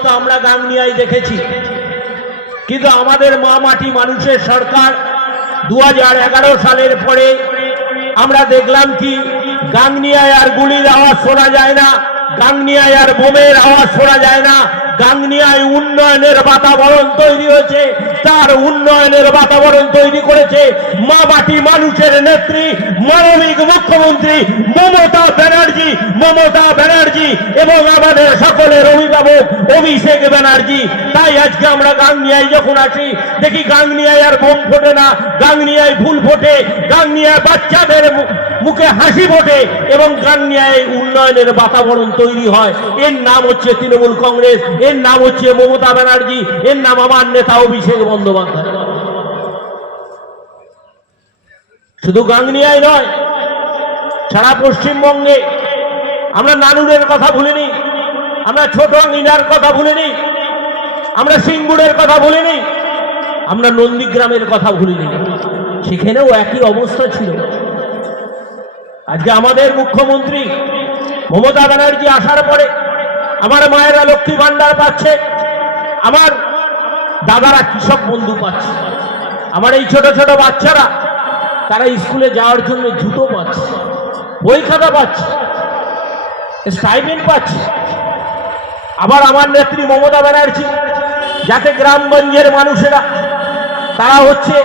অবস্থা আমরা গাংনিয়ায় দেখেছি। কিন্তু আমাদের মা মাটি মানুষের সরকার দু হাজার এগারো সালের পরে আমরা দেখলাম কি, গাংনিয়ায় আর গুলির আওয়াজ শোনা যায় না, গাংনিয়ায় আর বোমের আওয়াজ শোনা যায় না। গাংনিয়ায় উন্নয়নের বাতাবরণ তৈরি হয়েছে, তার উন্নয়নের বাতাবরণ তৈরি করেছে মা মাটি মানুষের নেত্রী, মানবিক মুখ্যমন্ত্রী মমতা ব্যানার্জি মমতা ব্যানার্জি এবং আমাদের সকলের অভিভাবক অভিষেক ব্যানার্জি। তাই আজকে আমরা গাংনিয়ায় যখন আসি, দেখি গাংনিয়ায় আর বোম ফোটে না, গাংনিয়ায় ফুল ফোটে, গাংনিয়ায় বাচ্চাদের মুখে হাসি ফোটে এবং গাংনিয়ায় উন্নয়নের বাতাবরণ তৈরি হয়। এর নাম হচ্ছে তৃণমূল কংগ্রেস এর নাম হচ্ছে মমতা ব্যানার্জি, এর নাম আমার নেতা অভিষেক বন্দ্যোপাধ্যায়। শুধু গাংনিয়ায় নয়, সারা পশ্চিমবঙ্গে আমরা নানুরের কথা ভুলিনি, আমরা ছোট ইনার কথা ভুলিনি, আমরা সিঙ্গুরের কথা ভুলিনি, আমরা নন্দীগ্রামের কথা ভুলিনি। সেখানেও একই অবস্থা ছিল। আজকে আমাদের মুখ্যমন্ত্রী মমতা ব্যানার্জি আসার পরে আমার মায়েরা লক্ষ্মী ভান্ডার পাচ্ছে, আমার দাদারা কৃষক বন্ধু পাচ্ছে, আমার এই ছোট ছোট বাচ্চারা, তারা স্কুলে যাওয়ার জন্য জুতো পাচ্ছে, বই খাতা পাচ্ছে পাচ্ছে। আবার আমার নেত্রী মমতা ব্যানার্জি, যাতে গ্রামগঞ্জের মানুষেরা, তারা হচ্ছে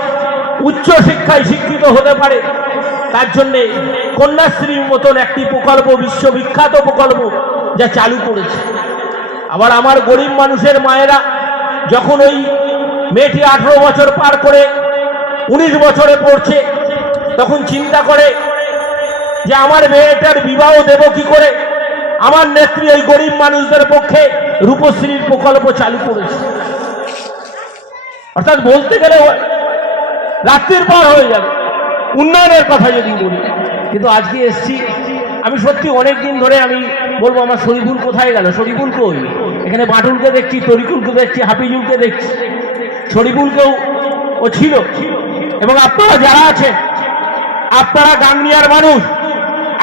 উচ্চ শিক্ষায় শিক্ষিত হতে পারে, তার জন্যে কন্যাশ্রীর মতন একটি প্রকল্প, বিশ্ববিখ্যাত প্রকল্প যা চালু করেছে। আবার আমার গরিব মানুষের মায়েরা যখন ওই মেয়েটি আঠেরো বছর পার করে উনিশ বছরে পড়ছে, তখন চিন্তা করে যে আমার মেয়েটার বিবাহ দেব কি করে? আমার নেত্রী ওই গরিব মানুষদের পক্ষে রূপশ্রীর প্রকল্প চালু করেছে। অর্থাৎ বলতে গেলে রাত্রির পর হয়ে যাবে। উন্নয়নের কথা যদি বলি, কিন্তু আজকে এসছি আমি সত্যি অনেক দিন ধরে আমি বলব, আমার শরীফুল কোথায় গেল? শরীফুল কই? এখানে বাটুলকে দেখছি, তরিকুলকে দেখছি, হাফিজুলকে দেখছি। শরীফুলকেও ও ছিল। এবং আপনারা যারা আছেন, আপনারা গাংনিয়ার মানুষ।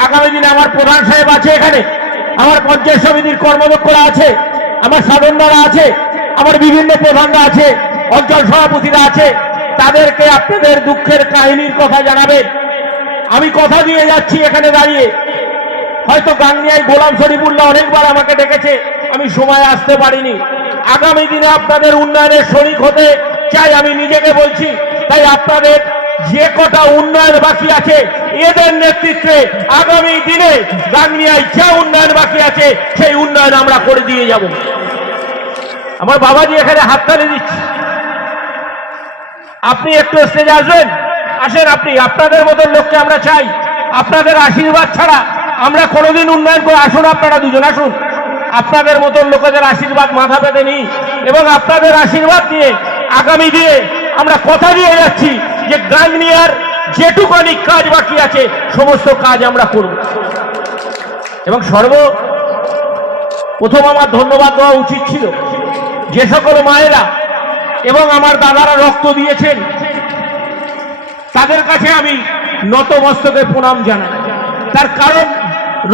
আগামী দিনে আমার প্রধান সাহেব আছে এখানে। আমার পঞ্চায়েত সমিতির কর্মদক্ষরা আছে। আমার সাধনরা আছে। আমার বিভিন্ন প্রধানরা আছে। অঞ্চল সভাপতিরা আছে। তাদেরকে আপনাদের দুঃখের কাহিনীর কথা জানাবেন। আমি কথা দিয়ে যাচ্ছি এখানে দাঁড়িয়ে। হয়তো গাঙ্গিয়ায় গোলাম শরীফুল্লাহ অনেকবার আমাকে ডেকেছে, আমি সময় আসতে পারিনি। আগামী দিনে আপনাদের উন্নয়নের শরিক হতে চাই আমি নিজেকে বলছি, তাই আপনাদের যে কটা উন্নয়ন বাকি আছে, এদের নেতৃত্বে আগামী দিনে গাঙ্গিয়ায় যা উন্নয়ন বাকি আছে, সেই উন্নয়ন আমরা করে দিয়ে যাব। আমার বাবাজি এখানে হাততালি দিচ্ছে। আপনি একটু স্টেজে আসবেন, আসেন আপনি, আপনাদের মতন লোককে আমরা চাই। আপনাদের আশীর্বাদ ছাড়া আমরা কোনোদিন উন্নয়ন করে আসুন আপনারা দুজন, আসুন। আপনাদের মতন লোকেদের আশীর্বাদ মাথা পেতে নিই এবং আপনাদের আশীর্বাদ নিয়ে আগামী দিনে আমরা কথা দিয়ে যাচ্ছি যে গাংনিয়ার যেটুকানি কাজ বাকি আছে, সমস্ত কাজ আমরা করব। এবং সর্ব প্রথম আমার ধন্যবাদ দেওয়া উচিত ছিল যে সকল মায়েরা এবং আমার দাদারা রক্ত দিয়েছেন, তাদের কাছে আমি নতমস্তকে প্রণাম জানাই। তার কারণ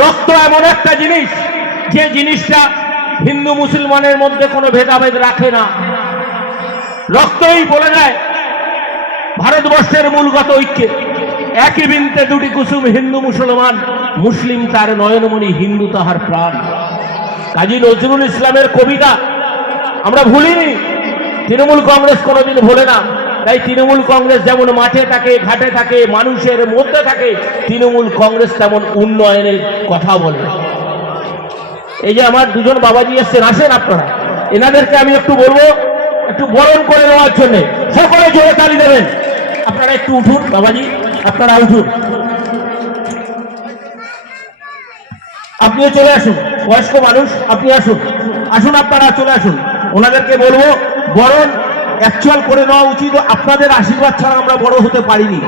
রক্ত এমন একটা জিনিস, যে জিনিসটা হিন্দু মুসলমানের মধ্যে কোনো ভেদাভেদ রাখে না। রক্তই বলে দেয় ভারতবর্ষের মূলগত ঐক্যে। একই বিনতে দুটি কুসুম হিন্দু মুসলমান, মুসলিম তার নয়নমণি, হিন্দু তাহার প্রাণ। কাজী নজরুল ইসলামের কবিতা আমরা ভুলিনি, তৃণমূল কংগ্রেস কোনোদিন ভোলে না। তাই তৃণমূল কংগ্রেস যেমন মাঠে থাকে, ঘাটে থাকে, মানুষের মধ্যে থাকে, তৃণমূল কংগ্রেস তেমন উন্নয়নের কথা বলে। এই যে আমার দুজন বাবাজি এসছেন, আসেন আপনারা। এনাদেরকে আমি একটু বলব, একটু বরণ করে নেওয়ার জন্য। সকলে জোরে তালি দেবেন। আপনারা একটু উঠুন, বাবাজি, আপনারা উঠুন। আপনিও চলে আসুন, বয়স্ক মানুষ, আপনি আসুন। আসুন আপনারা, চলে আসুন। ওনাদেরকে বলব, বরণ অ্যাকচুয়াল করে নেওয়া উচিত, আপনাদের আশীর্বাদ ছাড়া আমরা বড় হতে পারিনি।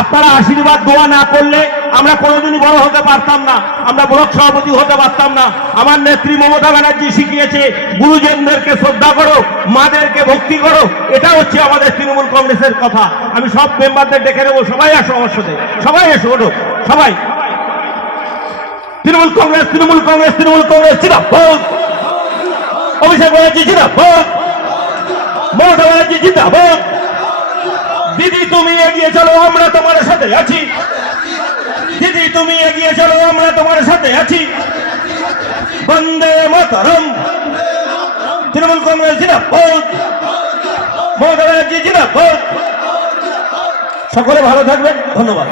আপনারা আশীর্বাদ, দোয়া না করলে আমরা কোনোদিনই বড় হতে পারতাম না, আমরা ব্লক সভাপতি হতে পারতাম না। আমার নেত্রী মমতা ব্যানার্জি শিখিয়েছে, গুরুজনদেরকে শ্রদ্ধা করো, মাদেরকে ভক্তি করো, এটা হচ্ছে আমাদের তৃণমূল কংগ্রেসের কথা। আমি সব মেম্বারদের ডেকে নেব, সবাই আসো আমার সাথে, সবাই এসো, ওঠো, সবাই। তৃণমূল কংগ্রেস তৃণমূল কংগ্রেস তৃণমূল কংগ্রেস জিন্দাবাদ অভিষেক ব্যানার্জি জিন্দাবাদ মমতা ব্যানার্জি জিন্দাবাদ দিদি, তুমি এগিয়ে চলো, আমরা তোমার সাথে আছি। দিদি, তুমি এগিয়ে চলো, আমরা তোমার সাথে আছি। বন্দে মাতরম। তৃণমূল কংগ্রেস জিন্দাবাদ মমতা ব্যানার্জি জিন্দাবাদ সকলে ভালো থাকবেন, ধন্যবাদ।